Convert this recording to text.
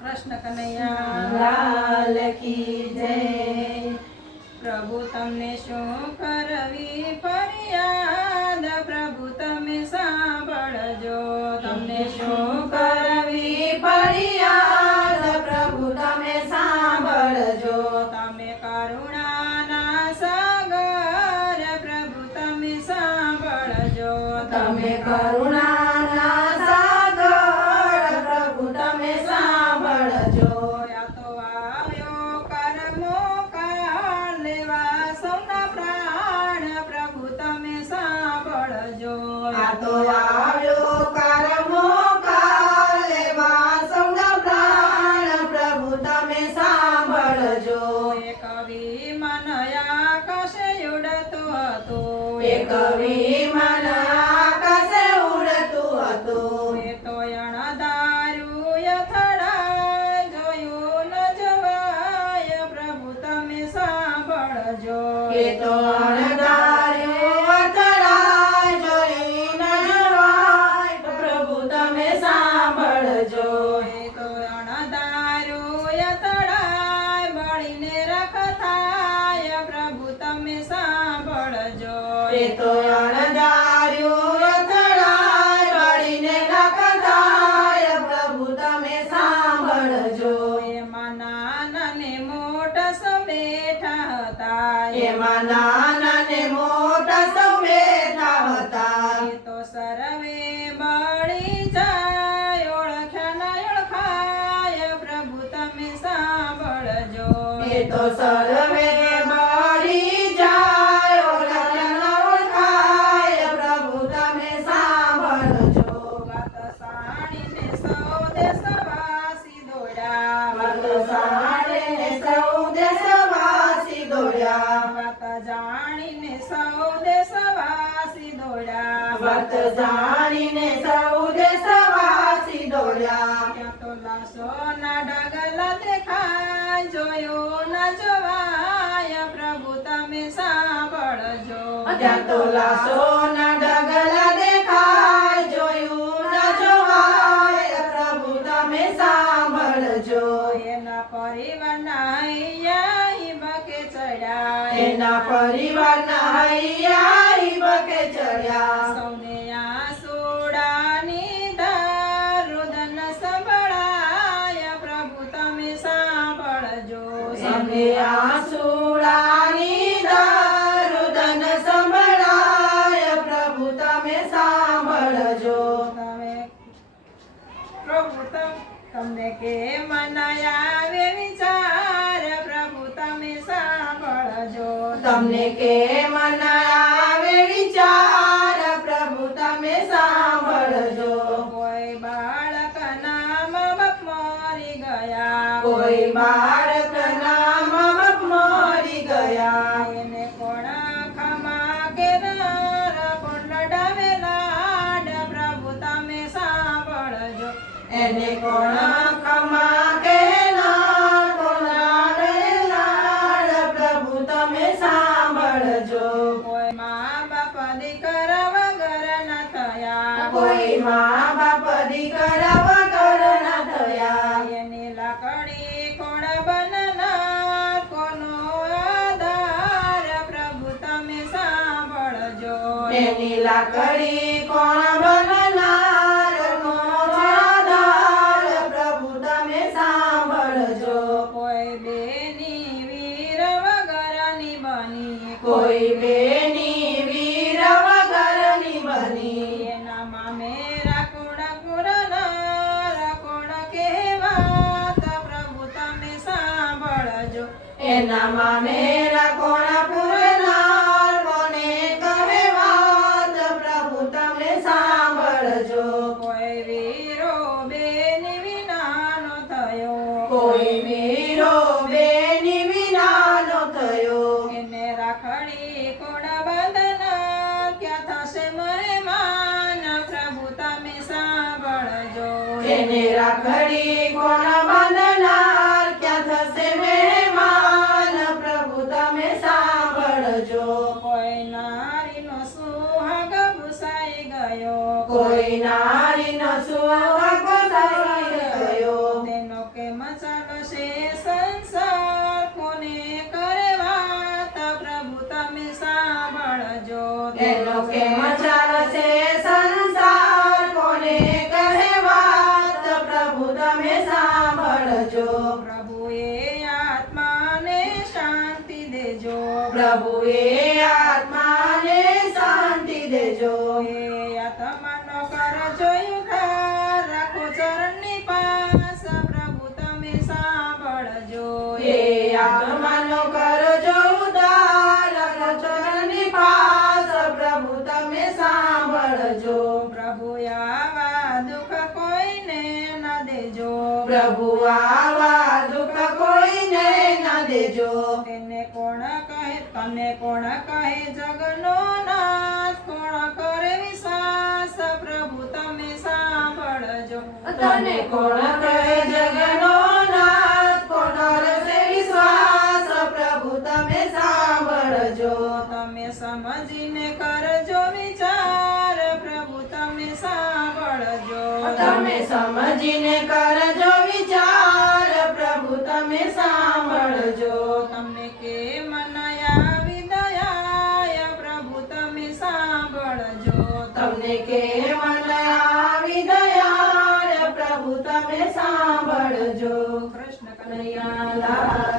કૃષ્ણ કનૈયા લાલ કી જય। પ્રભુ તમને શું કરવી ફરિયાદ, પ્રભુ તમે સાંભળજો, તમને શું કરવી ફરિયાદ, પ્રભુ તમે સાંભળજો। તમે કરુણાના સાગર, પ્રભુ તમે સાંભળજો, તમે કરુણાના સાગર, પ્રભુ તમે સાંભળજો। આ તો આવ્યો કર્મો કાળ લેવા સૌના પ્રાણ, પ્રભુ તમે સાંભળજો, આ તો આવ્યો કર્મો કાળ લેવા સૌના પ્રાણ, પ્રભુ તમે સાંભળજો। એક વિમાન આકાશે ઉડતું હતું, એક વિમાન આકાશે ઉડતું હતું, એ તો અણધાર્યું અથડાય, જોયું ન જવાય, પ્રભુ તમે સાંભળજો, એ તો અણધાર્યું અથડાય, જોઈ ન જવાય, પ્રભુ તમે સાંભળજો। એ તો અણધાર્યું અથડાય, બળીને રખ થાય, પ્રભુ તમે સાંભળજો, એ તો અણધાર્યું અથડાય, બળીને રાખ થાય, પ્રભુ તમે સાંભળજો। એમાં નાના ને મોટા સૌ બેઠા હતા, એમાં નાના ને મોટા સૌ બેઠા હતા, એ તો સર્વે બળી જાય, ઓળખ્યા ના ઓળખાય, પ્રભુ તમે સાંભળજો, એ તો સર્વે બળી જાય, ઓળખ્યા ન ઓળખાય, પ્રભુ તમે સાંભળજો। વાત સાણીને સૌ દેશવાસી દોડ્યા, વાત સાંભળીને સૌ દેશવાસી દોડ્યા, વાત જાણીને સૌ દેશવાસી દોડ્યા, વાત જાણીને સૌ દેશવાસી દોડ્યા। ત્યાં તો લાશોના ઢગલા દેખાય, જોયું ન જવાય, પ્રભુ તમે સાંભળજો, ત્યાં તો લાશોના ઢગલા દેખાય, જોયું ન જોવાય, પ્રભુ તમે સાંભળજો। એના પરિવારના હૈયા હિબકે ચડ્યા, એના પરિવારના હૈયા હિબકે ચડ્યા, સૌને આંસુડાની ધાર રુદન સંભળાય, પ્રભુ તમે સાંભળજો, સૌને આંસુડાની ધાર રુદન સંભળાય, પ્રભુ તમે સાંભળજો। તમને કે મનાયા આવે વિચાર, પ્રભુ તમે સાંભળજો, તમને કેમ ન આવે વિચાર, પ્રભુ તમે સાંભળજો। કોઈ બાળકના મા બાપ મરી ગયા, કોઈ બાળકના મા બાપ મરી ગયા, એને કોણ ખમા કેનાર, કોણ લડાવે લાડ, પ્રભુ તમે સાંભળજો, એને કોણ ખમા કેનાર, કોણ લાડે લાડ, પ્રભુ તમે સાંભળજો। કોઈ મા બાપ દીકરા વગર ન થયા, કોઈ મા બાપ દીકરા વગર ન થયા, એની લાકડી કોણ બનનાર, કોનો આધાર, પ્રભુ તમે સાંભળજો, એની લાકડી કોણ બનનાર, કોણ આધાર, પ્રભુ તમે સાંભળજો। કોઈ બેની વીર વગરની બની, કોઈ બેની વીર વગરની બની, એના મામેરા કોણ કુરનાર, કોણ કહેવાત, પ્રભુ તમે સાંભળજો, એના મામેરા કોણ પૂરનાર, કોને કહે વાત, પ્રભુ તમે સાંભળજો। કોઈ વીરો બેની વિનાનો થયો, કોઈ વીરો બેની વિનાનો થયો, એને રાખડી કોણ બાંધનાર, ક્યાં થશે મહેમાન, પ્રભુ તમે સાંભળજો, એને રાખડી કોણ બાંધનાર, ક્યાં થશે મહેમાન, પ્રભુ તમે સાંભળજો। કોઈ નારીનો સુહાગ ભૂસાઈ ગયો, કોઈ નારીનો સુહાગ થઈ ગયો, તેનો કે તમે સાંભળજો. પ્રભુએ આત્માને શાંતિ દેજો. પ્રભુએ આત્માને શાંતિ દેજો. એ આત્માનો કરજો ઉદ્ધાર, રાખો ચરણની પાસ, પ્રભુ તમે સાંભળજો. એ આત્માનો કરજો ઉદ્ધાર, ચરણની પાસ, પ્રભુ તમે સાંભળજો. પ્રભુ આવા દુઃખ કોઈને ન દેજો. પ્રભુ આવા દુઃખ કોઈને ન દેજો. તને કોણ કહે જગનો નાથ, કોણ કરે વિશ્વાસ, પ્રભુ તમે સાંભળજો. તને કોણ કહે જગનો નાથ, કોણ કરશે વિશ્વાસ, પ્રભુ તમે સાંભળજો. તમે સમજીને કરજો વિચાર, પ્રભુ તમે સાંભળજો. તમે સમજીને કરજો વિચાર, પ્રભુ તમે સાંભળજો. તમને કેમ ન આવી દયા, પ્રભુ તમે સાંભળજો. તમને કેમ ન આવી દયા, પ્રભુ તમે સાંભળજો. કૃષ્ણ કનૈયા કનૈયા લાલ